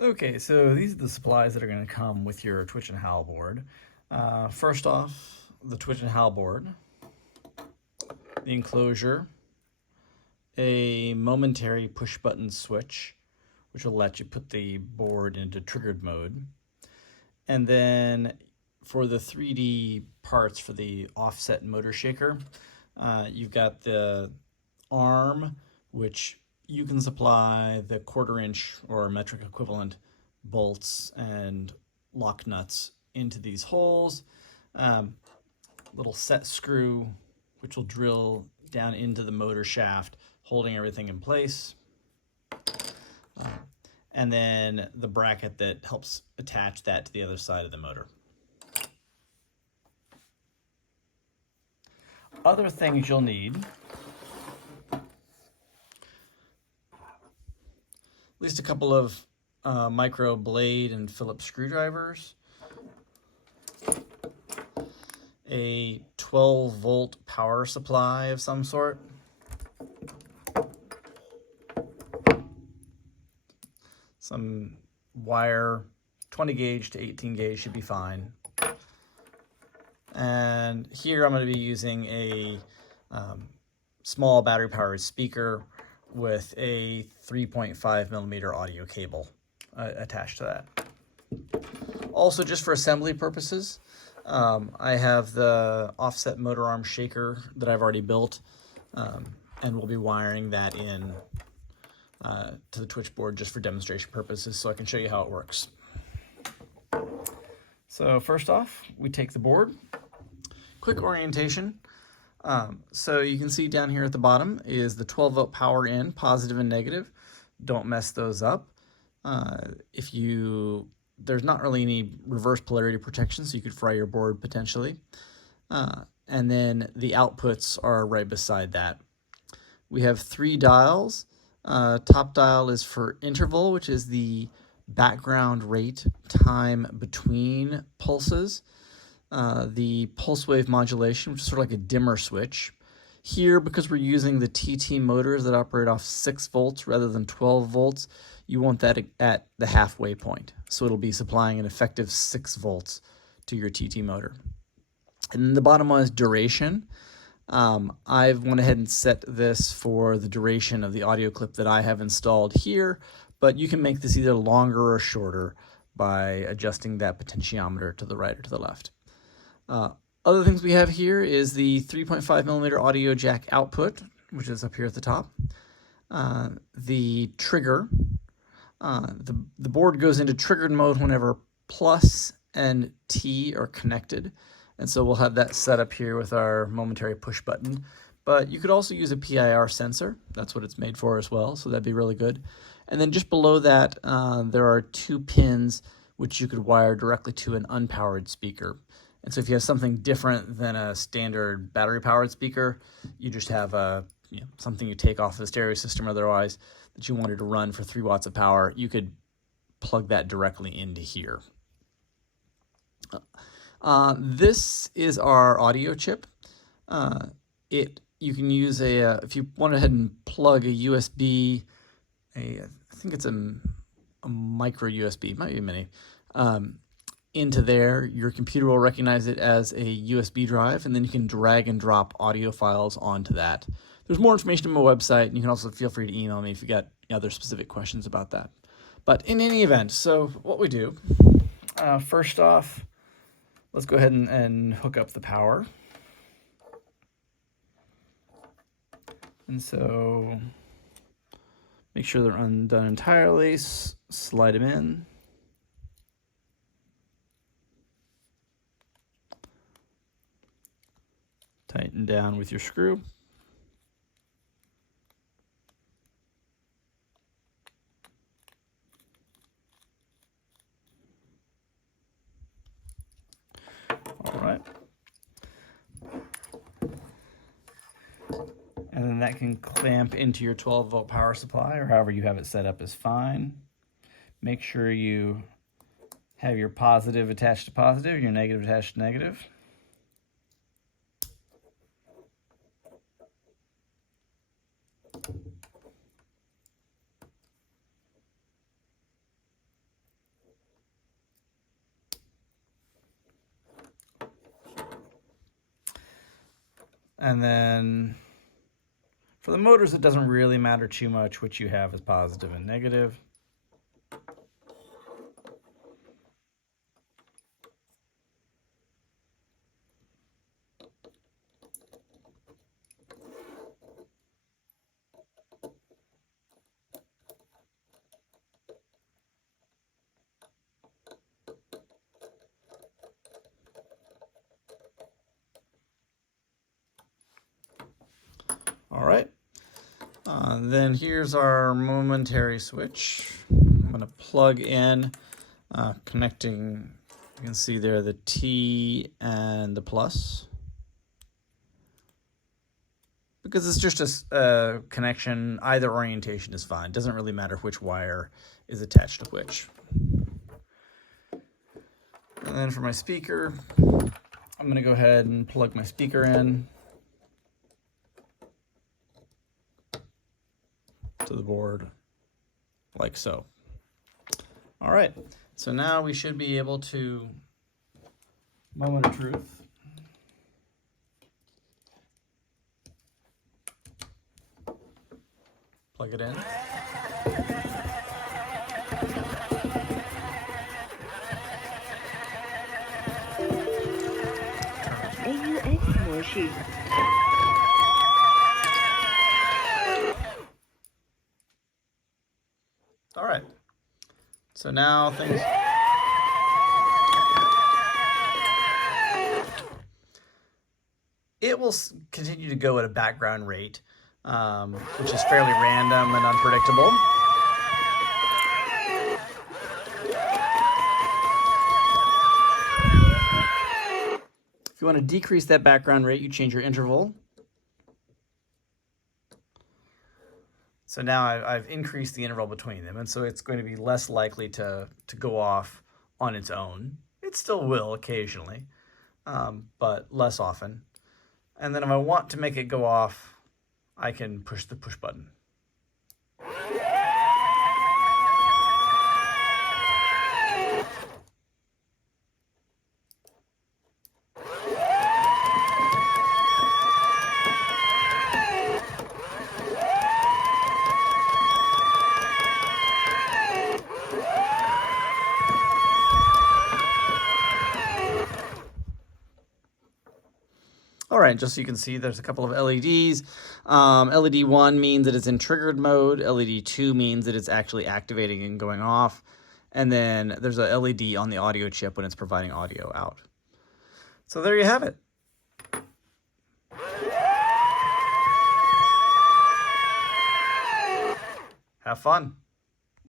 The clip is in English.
Okay, so these are the supplies that are going to come with your Twitch-n-Howl board. First off, the Twitch-n-Howl board, the enclosure, a momentary push-button switch, which will let you put the board into triggered mode. And then for the 3D parts for the offset motor shaker, you've got the arm, which you can supply the 1/4 inch or metric equivalent bolts and lock nuts into these holes. Little set screw, which will drill down into the motor shaft, holding everything in place. And then the bracket that helps attach that to the other side of the motor. Other things you'll need: at least a couple of micro blade and Phillips screwdrivers, a 12-volt power supply of some sort, some wire, 20 gauge to 18 gauge should be fine. And here I'm going to be using a small battery-powered speaker with a 3.5 millimeter audio cable attached to that. Also, just for assembly purposes, I have the offset motor arm shaker that I've already built, and we'll be wiring that in to the Twitch board just for demonstration purposes so I can show you how it works. So first off, we take the board. Quick orientation. So you can see down here at the bottom is the 12-volt power in, positive and negative. Don't mess those up. There's not really any reverse polarity protection, so you could fry your board potentially. And then the outputs are right beside that. We have 3 dials. Top dial is for interval, which is the background rate time between pulses. The pulse wave modulation, which is sort of like a dimmer switch. Here, because we're using the TT motors that operate off 6 volts rather than 12 volts, you want that at the halfway point. So it'll be supplying an effective 6 volts to your TT motor. And then the bottom one is duration. I've went ahead and set this for the duration of the audio clip that I have installed here, but you can make this either longer or shorter by adjusting that potentiometer to the right or to the left. Other things we have here is the 3.5 millimeter audio jack output, which is up here at the top. The trigger. The board goes into triggered mode whenever plus and T are connected. And so we'll have that set up here with our momentary push button. But you could also use a PIR sensor. That's what it's made for as well, so that'd be really good. And then just below that, there are 2 pins which you could wire directly to an unpowered speaker. And so if you have something different than a standard battery-powered speaker, you just have something you take off the stereo system otherwise that you wanted to run for 3 watts of power, you could plug that directly into here. This is our audio chip. You can use if you went ahead and plug a USB, I think it's a micro USB, might be a mini, into there, your computer will recognize it as a USB drive, and then you can drag and drop audio files onto that. There's more information on my website, and you can also feel free to email me if you got other specific questions about that. But in any event, so what we do, first off, let's go ahead and hook up the power. And so make sure they're undone entirely, slide them in. Tighten down with your screw. All right. And then that can clamp into your 12-volt power supply, or however you have it set up is fine. Make sure you have your positive attached to positive, your negative attached to negative. And then for the motors, it doesn't really matter too much which you have as positive and negative. All right. Then here's our momentary switch. I'm going to plug in, connecting, you can see there the T and the plus. Because it's just a connection, either orientation is fine. It doesn't really matter which wire is attached to which. And then for my speaker, I'm going to go ahead and plug my speaker in to the board like so. All right, so now we should be able to, moment of truth. Plug it in. AUX 模式。All right, so now things. It will continue to go at a background rate, which is fairly random and unpredictable. If you want to decrease that background rate, you change your interval. So now I've increased the interval between them, and so it's going to be less likely to go off on its own. It still will occasionally, but less often. And then if I want to make it go off, I can push the push button. All right, just so you can see, there's a couple of LEDs. LED 1 means that it's in triggered mode. LED 2 means that it's actually activating and going off. And then there's a LED on the audio chip when it's providing audio out. So there you have it. Have fun.